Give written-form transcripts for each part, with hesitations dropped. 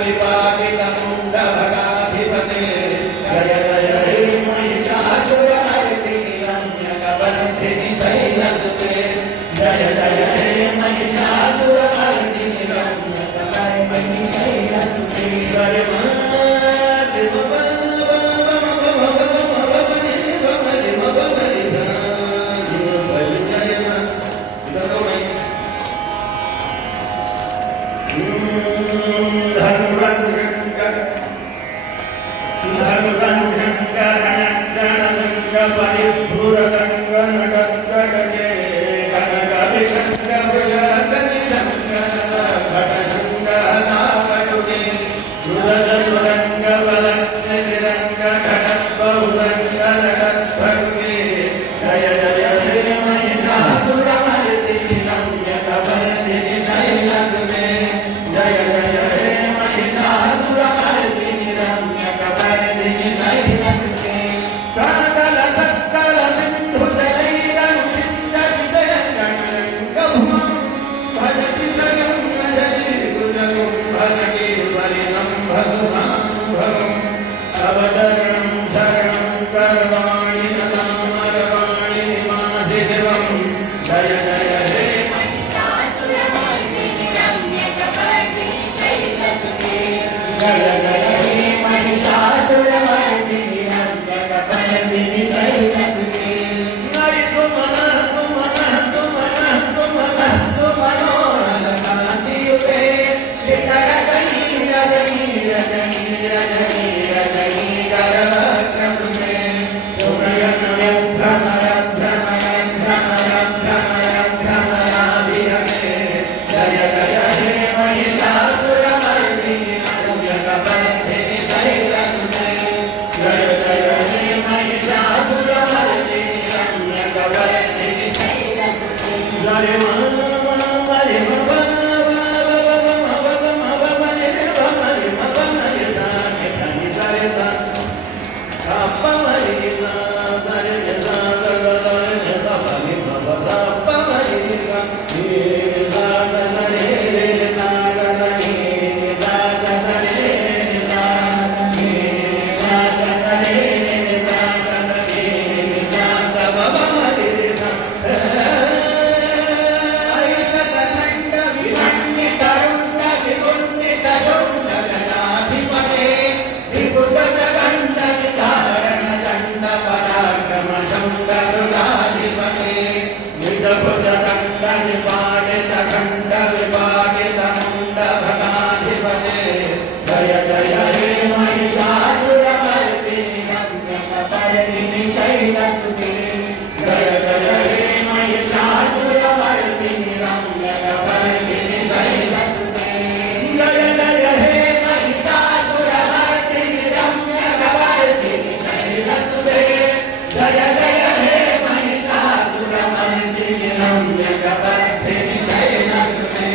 विपाटितमुण्डभगाधिपते जय जय हे महिषासुरमर्दिनि रम्यकबन्धिनि शैलसुते जय जय हे महिषासुरमर्दिनि रम्यकबन्धिनि शैलसुते जय जय हे महिषासुरमर्दिनि रम्यकबन्धिनि शैलसुते जय जय हे महिषासुरमर्दिनि रम्यकबन्धिनि शैलसुते काकल सक्कल सिन्धुजलैरनुचिन्तजितगणरङ्गभुवं भजति स्वयं भजति कुजगुं भजति वरिणं भगवान् अवतरणं शरणं सर्वाणि नतामरवाणि निमाधिशिवं जय जय हे महिषासुरमर्दिनि रम्यकबन्धिनि शैलसुते जय जय हे महिषासुरमर्दिनि रम्यकबन्धिनि शैलसुते हरि सुमनः सुमनः सुमनः सुमनः सुमनोरलकान्तियुते श्रीकरकनीरजनी रजनी रजनी रजनी करवक्त्रमृगे सुमयन भ्रमर भ्रमर भ्रमर भ्रमर भ्रमराभिरमे जय जय हे महिषासुरमर्दिनि रम्यकबन्धिनि शैलसुते जय जय हे महिषासुरमर्दिनि रम्यकबन्धिनि शैलसुते जय जय जय हे महिषासुरमर्दिनि रम्यकबन्धिनि शैलसुते जय जय हे महिषासुरमर्दिनि रम्यकबन्धिनि शैलसुते जय जय हे महिषासुरमर्दिनि रम्यकबन्धिनि शैलसुते जय जय हे महिषासुरमर्दिनि रम्यकबन्धिनि शैलसुते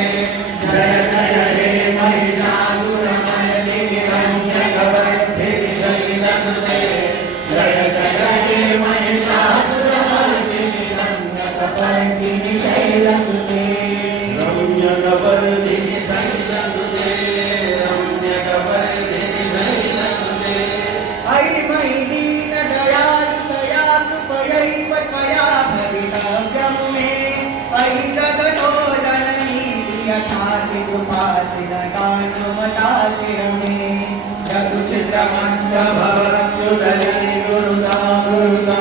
जय जय हे महिषासुरमर्दिनि रम्यकबन्धिनि शैलसुते जय जय हे महिषासुरमर्दिनि रम्यकबन्धिनि शैलसुते रम्यकबन्धिनि शैलसुते रम्यकबन्धिनि शैलसुते अयि मयि दीनदयालुतया कृपयैव त्वया भवितव्यं मे अयि जगदोदननी यथासि कृपासि न कानुमतासि रमे चतुचित्रमन्त्रभवत्युदये गुरुता गुरुता